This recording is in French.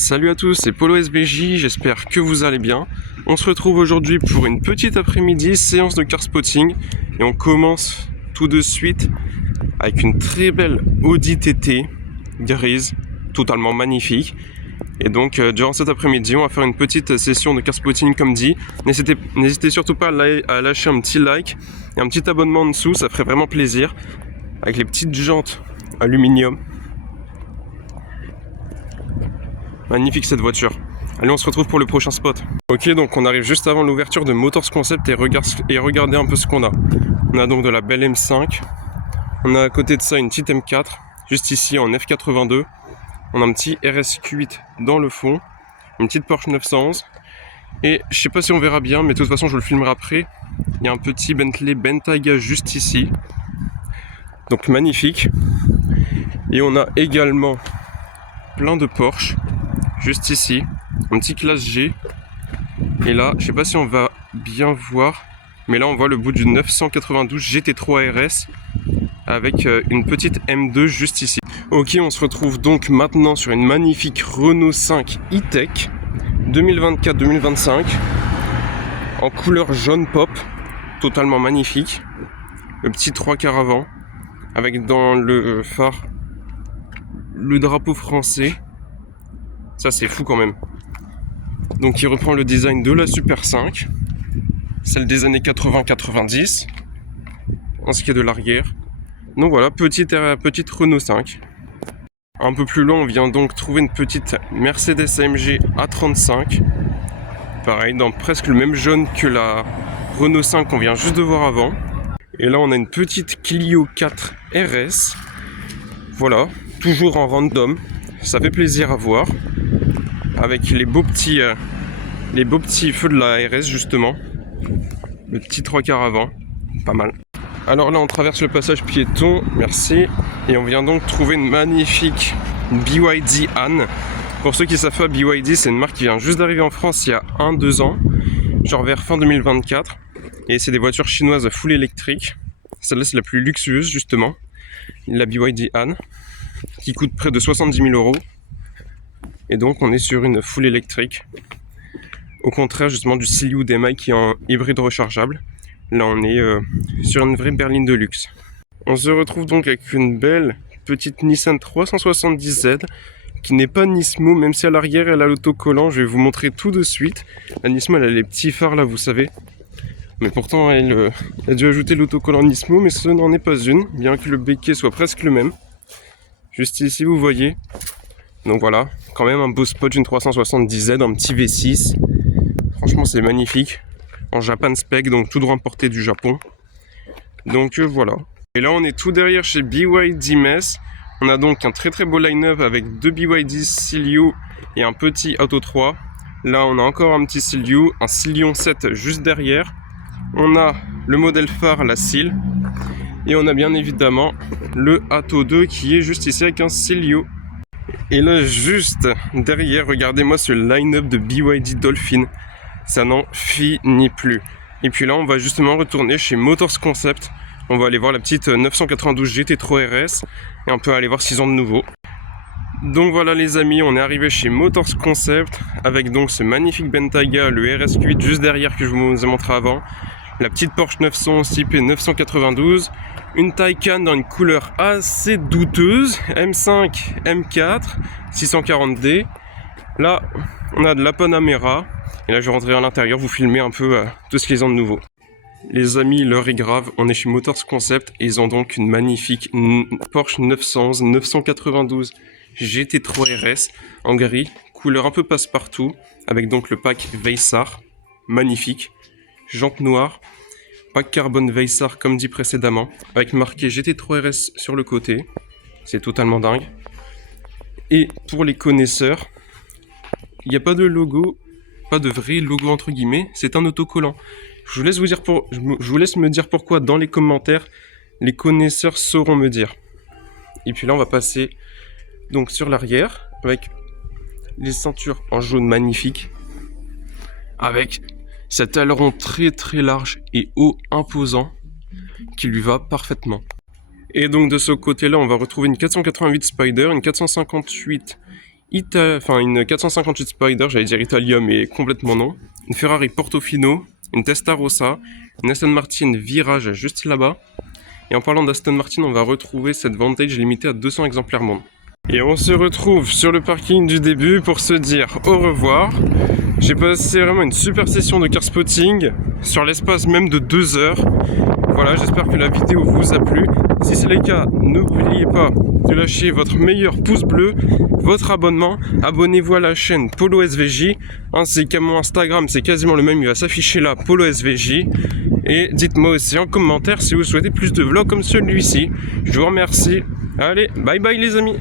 Salut à tous, c'est Polo SBJ, j'espère que vous allez bien. On se retrouve aujourd'hui pour une petite après-midi, séance de car spotting. Et on commence tout de suite avec une très belle Audi TT grise, totalement magnifique. Et donc durant cet après-midi, on va faire une petite session de car spotting comme dit. N'hésitez surtout pas à lâcher un petit like et un petit abonnement en dessous, ça ferait vraiment plaisir. Avec les petites jantes aluminium. Magnifique cette voiture. Allez, on se retrouve pour le prochain spot. Ok, donc on arrive juste avant l'ouverture de Motors Concept et regardez un peu ce qu'on a. On a donc de la belle M5. On a à côté de ça une petite M4. Juste ici en F82. On a un petit RS8 dans le fond. Une petite Porsche 911. Et je sais pas si on verra bien, mais de toute façon je le filmerai après. Il y a un petit Bentley Bentayga juste ici. Donc magnifique. Et on a également plein de Porsche. Juste ici, un petit classe G. Et là, je sais pas si on va bien voir, mais là on voit le bout du 992 GT3 RS avec une petite M2 juste ici. Ok, on se retrouve donc maintenant sur une magnifique Renault 5 E-Tech 2024-2025 en couleur jaune pop, totalement magnifique. Le petit 3/4 avant avec dans le phare le drapeau français. Ça c'est fou quand même. Donc il reprend le design de la Super 5, celle des années 80-90, en ce qui est de l'arrière. Donc voilà, petite Renault 5. Un peu plus loin, on vient donc trouver une petite Mercedes AMG A35. Pareil, dans presque le même jaune que la Renault 5 qu'on vient juste de voir avant. Et là on a une petite Clio 4 RS. Voilà, toujours en random. Ça fait plaisir à voir. Avec les beaux petits feux de la RS justement. Le petit 3/4 avant. Pas mal. Alors là on traverse le passage piéton. Merci. Et on vient donc trouver une magnifique BYD Han. Pour ceux qui savent pas, BYD c'est une marque qui vient juste d'arriver en France il y a 1-2 ans. Genre vers fin 2024. Et c'est des voitures chinoises full électriques. Celle-là c'est la plus luxueuse justement. La BYD Han. Qui coûte près de 70 000 €. Et donc on est sur une full électrique. Au contraire justement du CLIO DMI qui est en hybride rechargeable. Là on est sur une vraie berline de luxe. On se retrouve donc avec une belle petite Nissan 370Z qui n'est pas Nismo, même si à l'arrière elle a l'autocollant. Je vais vous montrer tout de suite. La Nismo elle a les petits phares là, vous savez. Mais pourtant elle a dû ajouter l'autocollant Nismo, mais ce n'en est pas une, bien que le béquet soit presque le même. Juste ici vous voyez. Donc voilà, quand même un beau spot d'une 370Z, un petit V6. Franchement c'est magnifique. En Japan Spec, donc tout droit importé du Japon. Donc voilà. Et là on est tout derrière chez BYD Metz. On a donc un très beau line-up avec deux BYD Cilio et un petit Auto 3. Là on a encore un petit Cilio, un Scion 7 juste derrière. On a le modèle phare, la Seal. Et on a bien évidemment le Atto 2 qui est juste ici avec un Cilio. Et là juste derrière, regardez-moi ce line-up de BYD Dolphin. Ça n'en finit plus. Et puis là on va justement retourner chez Motors Concept. On va aller voir la petite 992 GT3 RS. Et on peut aller voir s'ils ont de nouveau. Donc voilà les amis, on est arrivé chez Motors Concept. Avec donc ce magnifique Bentayga, le RS8 juste derrière que je vous ai montré avant. La petite Porsche 911 type 992. Une Taycan dans une couleur assez douteuse. M5, M4, 640D. Là, on a de la Panamera. Et là, je rentrerai à l'intérieur, vous filmer un peu tout ce qu'ils ont de nouveau. Les amis, l'heure est grave. On est chez Motors Concept. Et ils ont donc une magnifique Porsche 911 992 GT3 RS en gris. Couleur un peu passe-partout. Avec donc le pack Veysar. Magnifique. Jantes noires. Pack carbone Veysar comme dit précédemment, avec marqué GT3 RS sur le côté. C'est totalement dingue. Et pour les connaisseurs, il n'y a pas de logo, pas de vrai logo entre guillemets, c'est un autocollant. Je vous laisse me dire pourquoi dans les commentaires, les connaisseurs sauront me dire. Et puis là on va passer donc sur l'arrière, avec les ceintures en jaune magnifique, avec cet aileron très large et haut imposant qui lui va parfaitement. Et donc de ce côté-là, on va retrouver une 488 Spider, une 458 une 458 Spider, j'allais dire Italia, mais complètement non. Une Ferrari Portofino, une Testarossa, une Aston Martin Virage juste là-bas. Et en parlant d'Aston Martin, on va retrouver cette Vantage limitée à 200 exemplaires monde. Et on se retrouve sur le parking du début pour se dire au revoir. J'ai passé vraiment une super session de car spotting sur l'espace même de 2 heures. Voilà, j'espère que la vidéo vous a plu. Si c'est le cas, n'oubliez pas de lâcher votre meilleur pouce bleu, votre abonnement. Abonnez-vous à la chaîne Polo SVJ, ainsi qu'à mon Instagram, c'est quasiment le même, il va s'afficher là, Polo SVJ. Et dites-moi aussi en commentaire si vous souhaitez plus de vlogs comme celui-ci. Je vous remercie. Allez, bye bye les amis.